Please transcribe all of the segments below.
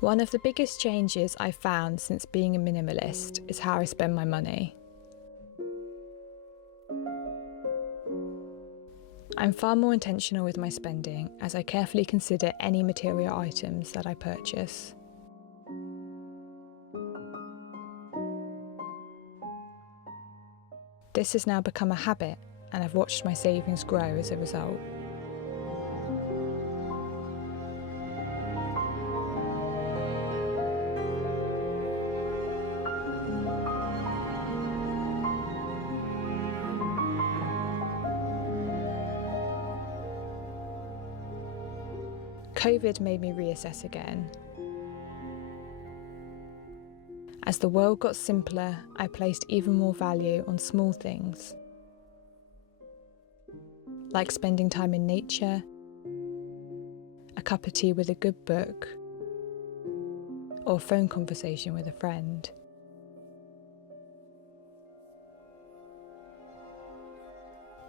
One of the biggest changes I've found since being a minimalist is how I spend my money. I'm far more intentional with my spending as I carefully consider any material items that I purchase. This has now become a habit, and I've watched my savings grow as a result. COVID made me reassess again. As the world got simpler, I placed even more value on small things, like spending time in nature, a cup of tea with a good book, or a phone conversation with a friend.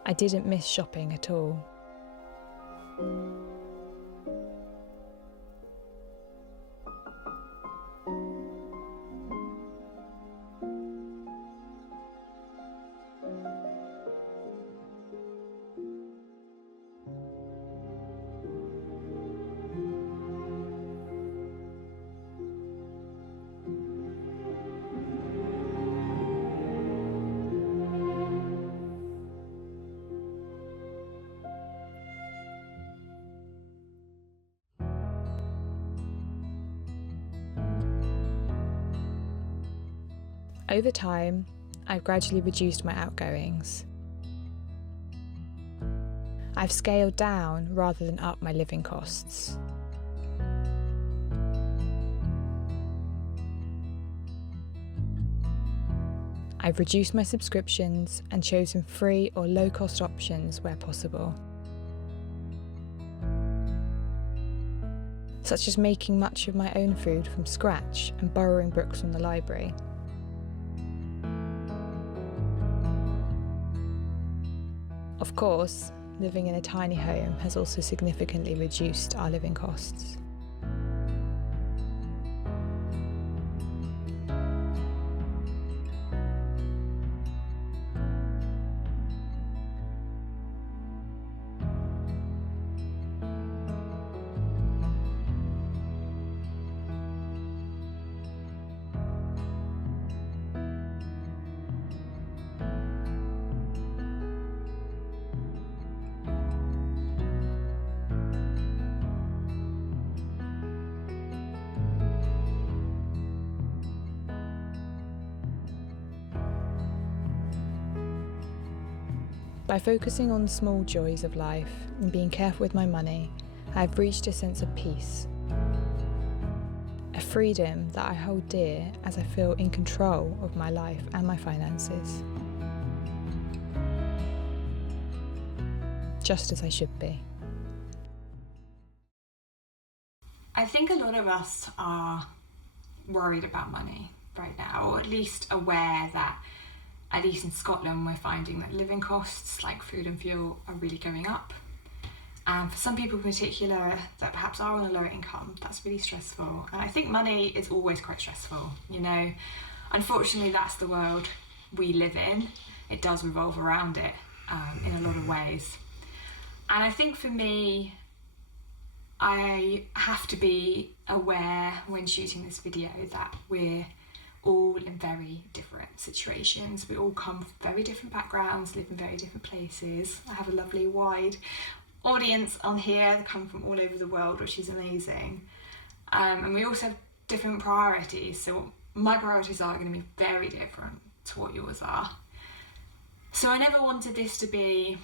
I didn't miss shopping at all. Over time, I've gradually reduced my outgoings. I've scaled down rather than up my living costs. I've reduced my subscriptions and chosen free or low-cost options where possible, such as making much of my own food from scratch and borrowing books from the library. Of course, living in a tiny home has also significantly reduced our living costs. By focusing on small joys of life and being careful with my money, I've reached a sense of peace, a freedom that I hold dear as I feel in control of my life and my finances, just as I should be. I think a lot of us are worried about money right now, or at least aware that, at least in Scotland, we're finding that living costs like food and fuel are really going up. And for some people in particular that perhaps are on a lower income, that's really stressful. And I think money is always quite stressful, you know. Unfortunately, that's the world we live in. It does revolve around it in a lot of ways. And I think for me, I have to be aware when shooting this video that we're all in very different situations. We all come from very different backgrounds, live in very different places. I have a lovely wide audience on here that come from all over the world, which is amazing. And we also have different priorities. So my priorities are going to be very different to what yours are. So I never wanted this to be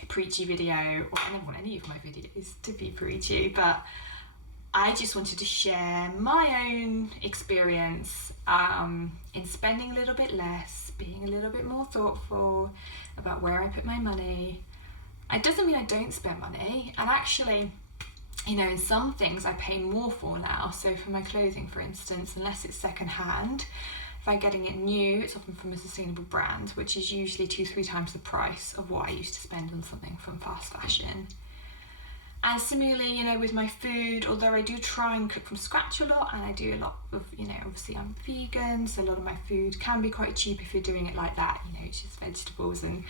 a preachy video, or I never want any of my videos to be preachy, but I just wanted to share my own experience in spending a little bit less, being a little bit more thoughtful about where I put my money. It doesn't mean I don't spend money, and actually, you know, in some things I pay more for now. So for my clothing, for instance, unless it's secondhand, if I'm getting it new, it's often from a sustainable brand, which is usually 2-3 times the price of what I used to spend on something from fast fashion. And similarly, you know, with my food, although I do try and cook from scratch a lot, and I do a lot of, you know, obviously I'm vegan, so a lot of my food can be quite cheap if you're doing it like that, you know, it's just vegetables and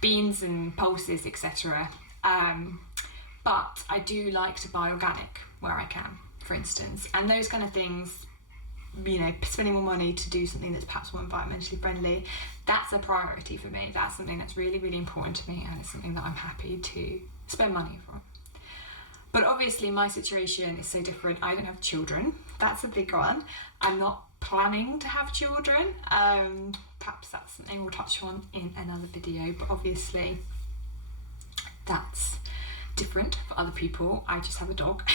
beans and pulses, etc. But I do like to buy organic where I can, for instance, and those kind of things, you know, spending more money to do something that's perhaps more environmentally friendly, that's a priority for me. That's something that's really, really important to me, and it's something that I'm happy to spend money for. But obviously my situation is so different. I don't have children. That's a big one. I'm not planning to have children. Perhaps that's something we'll touch on in another video, but obviously that's different for other people. I just have a dog.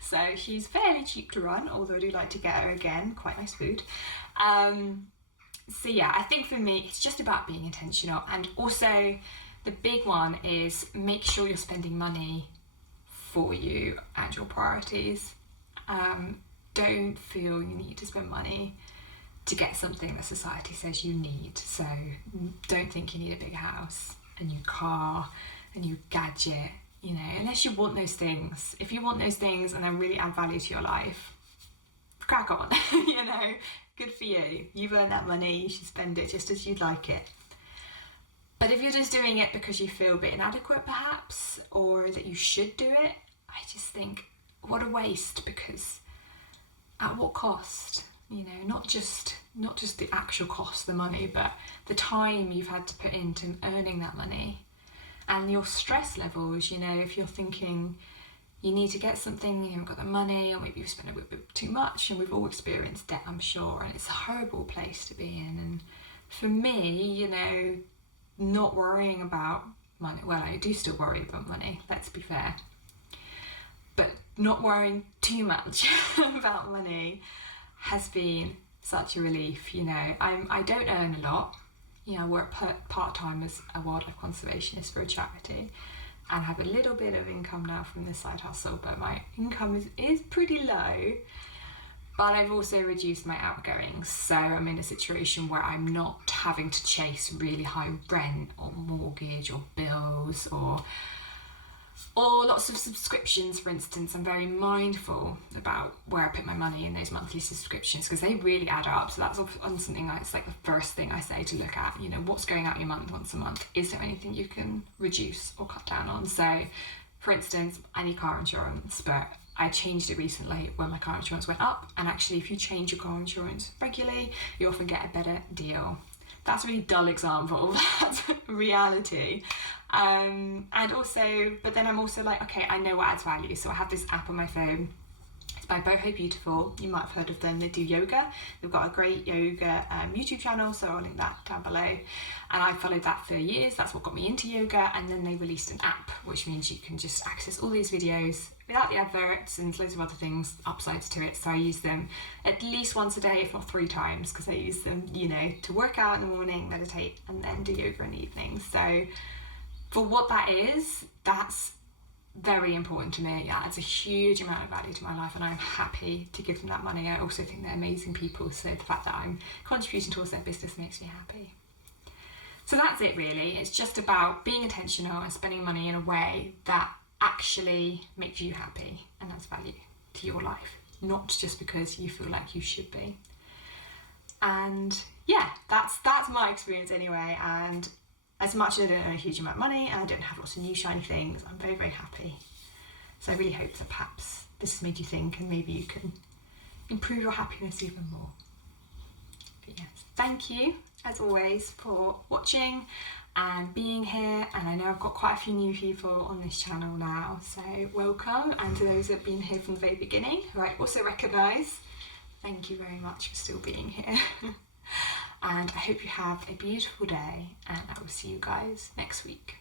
So she's fairly cheap to run, although I do like to get her again. Quite nice food. So yeah, I think for me, it's just about being intentional. And also the big one is make sure you're spending money for you and your priorities. Don't feel you need to spend money to get something that society says you need. So don't think you need a big house, a new car, a new gadget, you know, unless you want those things. If you want those things and they really add value to your life, crack on. You know, good for you. You've earned that money, you should spend it just as you'd like it. But if you're just doing it because you feel a bit inadequate perhaps, or that you should do it, I just think, what a waste, because at what cost? You know, not just the actual cost, the money, but the time you've had to put into earning that money. And your stress levels, you know, if you're thinking you need to get something, you haven't got the money, or maybe you've spent a bit too much, and we've all experienced debt, I'm sure, and it's a horrible place to be in. And for me, you know, not worrying about money, well, I do still worry about money, let's be fair, but not worrying too much about money has been such a relief. You know, I don't earn a lot. You know, I work part-time as a wildlife conservationist for a charity and have a little bit of income now from this side hustle, but my income is pretty low. But I've also reduced my outgoings, so I'm in a situation where I'm not having to chase really high rent or mortgage or bills or lots of subscriptions, for instance. I'm very mindful about where I put my money in those monthly subscriptions, because they really add up. So that's on something like, it's like the first thing I say to look at, you know, what's going out your month once a month. Is there anything you can reduce or cut down on? So, for instance, I need car insurance, but I changed it recently when my car insurance went up, and actually if you change your car insurance regularly, you often get a better deal. That's a really dull example of that reality. And also, but then I'm also like, okay, I know what adds value. So I have this app on my phone. It's by Boho Beautiful. You might have heard of them. They do yoga. They've got a great yoga YouTube channel, so I'll link that down below. And I followed that for years. That's what got me into yoga. And then they released an app, which means you can just access all these videos without the adverts and loads of other things, upsides to it. So I use them at least once a day, if not 3 times, because I use them, you know, to work out in the morning, meditate, and then do yoga in the evening. So for what that is, that's very important to me. It adds a huge amount of value to my life, and I'm happy to give them that money. I also think they're amazing people, so the fact that I'm contributing towards their business makes me happy. So that's it really. It's just about being intentional and spending money in a way that actually makes you happy and adds value to your life, not just because you feel like you should be. And yeah, that's my experience anyway. And as much as I don't earn a huge amount of money and I don't have lots of new shiny things, I'm very, very happy. So I really hope that perhaps this has made you think, and maybe you can improve your happiness even more. But yes, thank you as always for watching and being here. And I know I've got quite a few new people on this channel now, so welcome. And to those that have been here from the very beginning, who I also recognise, thank you very much for still being here. And I hope you have a beautiful day, and I will see you guys next week.